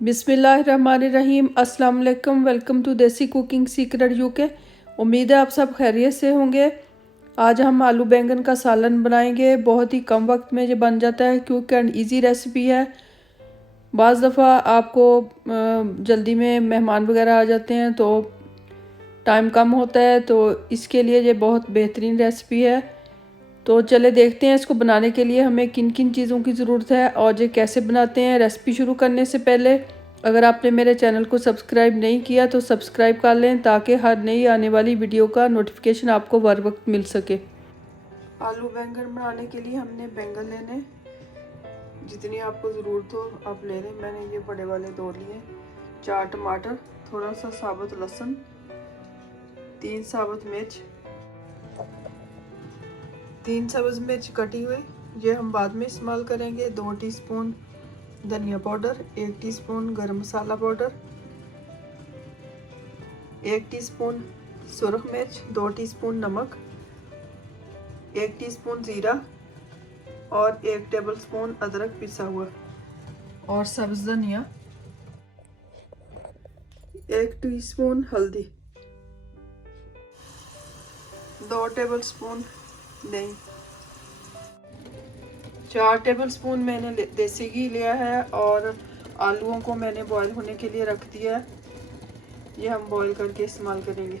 बिस्मिल्लाहिर्रहमानिर्रहीम। अस्सलाम वालेकुम। वेलकम टू देसी कुकिंग सीक्रेट यूके। उम्मीद है आप सब खैरियत से होंगे। आज हम आलू बैंगन का सालन बनाएंगे। बहुत ही कम वक्त में ये बन जाता है, क्विक एंड इजी रेसिपी है। बाज़ दफ़ा आपको जल्दी में मेहमान वगैरह आ जाते हैं तो टाइम कम होता है, तो इसके लिए ये बहुत बेहतरीन रेसिपी है। तो चले देखते हैं इसको बनाने के लिए हमें किन किन चीज़ों की ज़रूरत है और ये कैसे बनाते हैं। रेसिपी शुरू करने से पहले अगर आपने मेरे चैनल को सब्सक्राइब नहीं किया तो सब्सक्राइब कर लें, ताकि हर नई आने वाली वीडियो का नोटिफिकेशन आपको बर वक्त मिल सके। आलू बैंगन बनाने के लिए हमने बैंगन लेने, जितनी आपको ज़रूरत हो आप ले लें। मैंने ये बड़े वाले दो लिए। 4 टमाटर, थोड़ा सा साबुत लहसुन, 3 साबुत मिर्च, 3 सब्ज़ मिर्च कटी हुई, ये हम बाद में इस्तेमाल करेंगे। 2 टीस्पून धनिया पाउडर, 1 टीस्पून गरम मसाला पाउडर, 1 टीस्पून सुरख मिर्च, 2 टीस्पून नमक, 1 टीस्पून ज़ीरा और 1 टेबलस्पून अदरक पिसा हुआ और सब्ज़ धनिया, 1 टीस्पून हल्दी, 2 टेबलस्पून दही, 4 टेबलस्पून मैंने देसी घी लिया है और आलूओं को मैंने बॉईल होने के लिए रख दिया है। ये हम बॉईल करके इस्तेमाल करेंगे।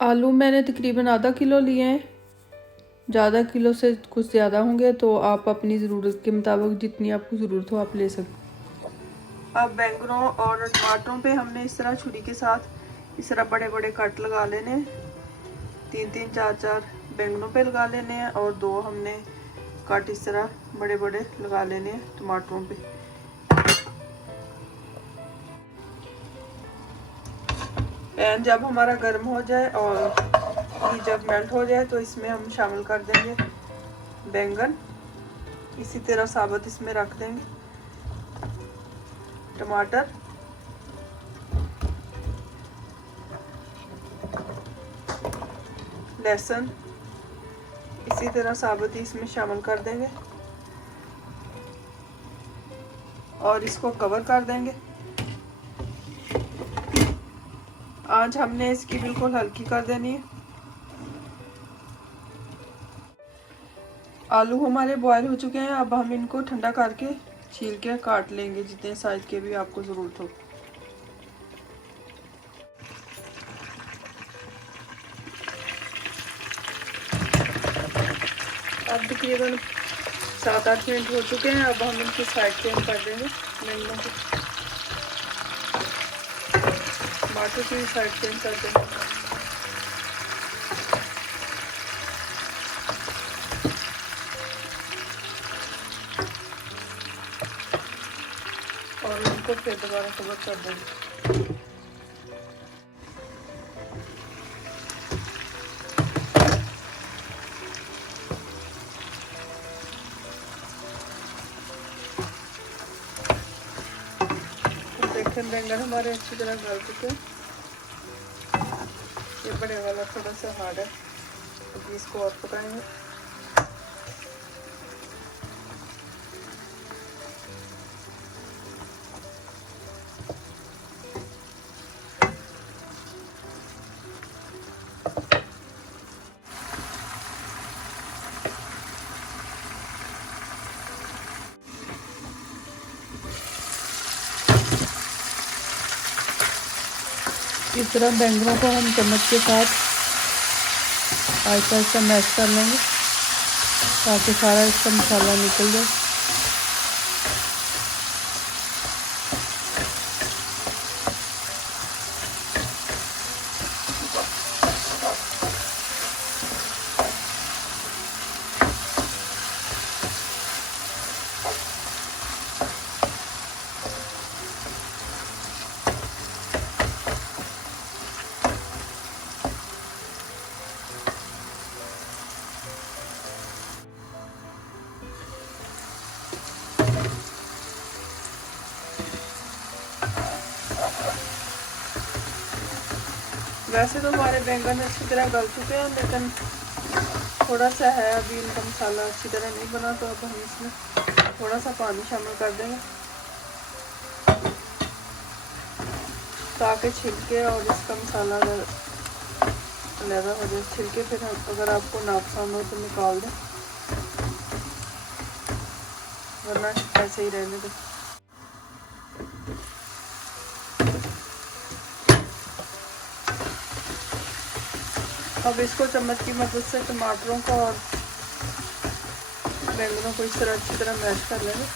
आलू मैंने तकरीबन आधा किलो लिए हैं। ज़्यादा किलो से कुछ ज़्यादा होंगे तो आप अपनी ज़रूरत के मुताबिक जितनी आपको ज़रूरत हो आप ले सकते। अब बैंगनों और टमाटरों पे हमने इस तरह छुरी के साथ इस तरह बड़े बड़े कट लगा लेने। 3-3, 4-4 बैंगनों पे लगा लेने हैं और 2 हमने कट इस तरह बड़े बड़े लगा लेने हैं टमाटरों पे। पैन जब हमारा गर्म हो जाए और घी जब मेल्ट हो जाए तो इसमें हम शामिल कर देंगे बैंगन। इसी तरह साबुत इसमें रख देंगे। टमाटर, लहसुन इसी तरह साबुत ही इसमें शामिल कर देंगे और इसको कवर कर देंगे। आंच हमने इसकी बिल्कुल हल्की कर देनी है। आलू हमारे बॉईल हो चुके हैं। अब हम इनको ठंडा करके छील के काट लेंगे, जितने साइज के भी आपको ज़रूरत हो। अब तकरीबन 7-8 मिनट हो चुके हैं। अब हम इनकी साइड चेंज कर देंगे। बैंगनों की टमाटर की भी साइड चेंज कर देंगे और इनको फिर दोबारा कवर कर देंगे। बैंगन हमारे अच्छी तरह गल चुके हैं। ये बड़े वाला थोड़ा सा हार्ड है, तो इसको और पकाएंगे। इस तरह बैंगनों को हम चम्मच के साथ आहिस्ता आहिस्ता मैश कर लेंगे ताकि सारा इसका मसाला निकल जाए। वैसे तो हमारे बैंगन अच्छी तरह गल चुके हैं, लेकिन थोड़ा सा है अभी इनका मसाला अच्छी तरह नहीं बना, तो अब हम इसमें थोड़ा सा पानी शामिल कर देंगे। ताकि छिलके और इसका मसाला लगा हो जाए। छिलके फिर अगर आपको ना पसंद हो तो निकाल दें, वरना ऐसे ही रहने दें। अब इसको चम्मच की मदद से टमाटरों को और बैंगनों को इस तरह अच्छी तरह मैश कर लेंगे।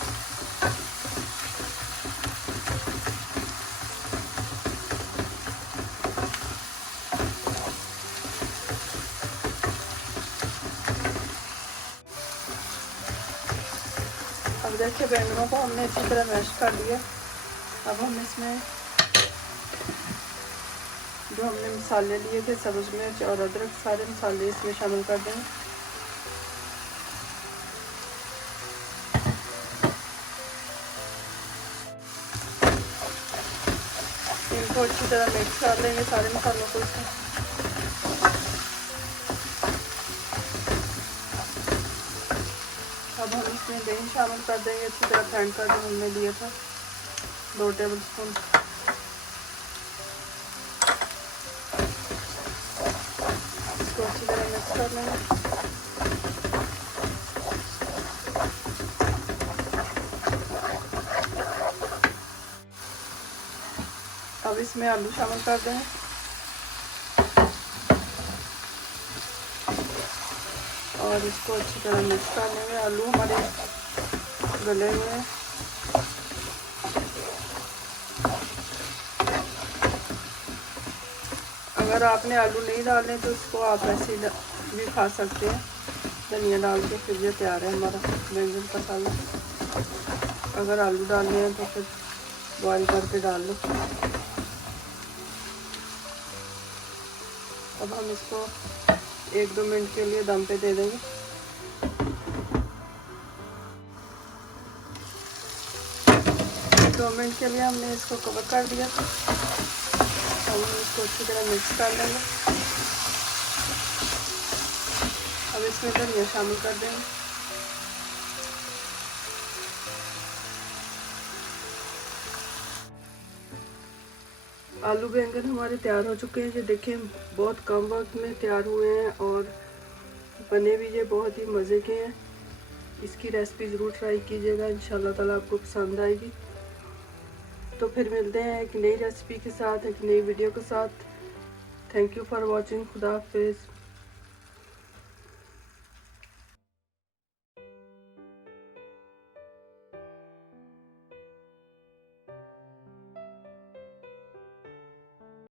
अब देखिए बैंगनों को हमने अच्छी तरह मैश कर लिया। अब हम इसमें जो हमने मसाले लिए थे, सब्ज़ मिर्च और अदरक, सारे मसाले इसमें शामिल कर देंगे। इनको अच्छी तरह मिक्स कर लेंगे सारे मसालों को इसमें। अब हम इसमें दही शामिल कर देंगे, अच्छी तरह फेंट कर जो हमने लिया था, 2 टेबल स्पून। इसको अच्छी तरह मिक्स कर लेंगे। अब इसमें आलू शामिल कर देंगे और इसको अच्छी तरह मिक्स कर लेंगे। आलू हमारे गले हुए हैं। अगर आपने आलू नहीं डालने तो इसको आप ऐसे भी खा सकते हैं, धनिया डाल के। फिर ये तैयार है हमारा बैंगन का सालन। अगर आलू डालने हैं तो फिर बॉईल करके डाल लो। अब हम इसको 1-2 मिनट के लिए दम पे दे देंगे। दो मिनट के लिए हमने इसको कवर कर दिया। हम इसको अच्छी तरह मिक्स कर लेंगे। अब इसमें धनिया शामिल कर देंगे। आलू बैंगन हमारे तैयार हो चुके हैं। ये देखें, बहुत कम वक्त में तैयार हुए हैं और बने भी ये बहुत ही मज़े के हैं। इसकी रेसिपी ज़रूर ट्राई कीजिएगा, इंशाल्लाह ताला आपको पसंद आएगी। तो फिर मिलते हैं एक नई रेसिपी के साथ, एक नई वीडियो के साथ। Thank you for watching. खुदा हाफिज़।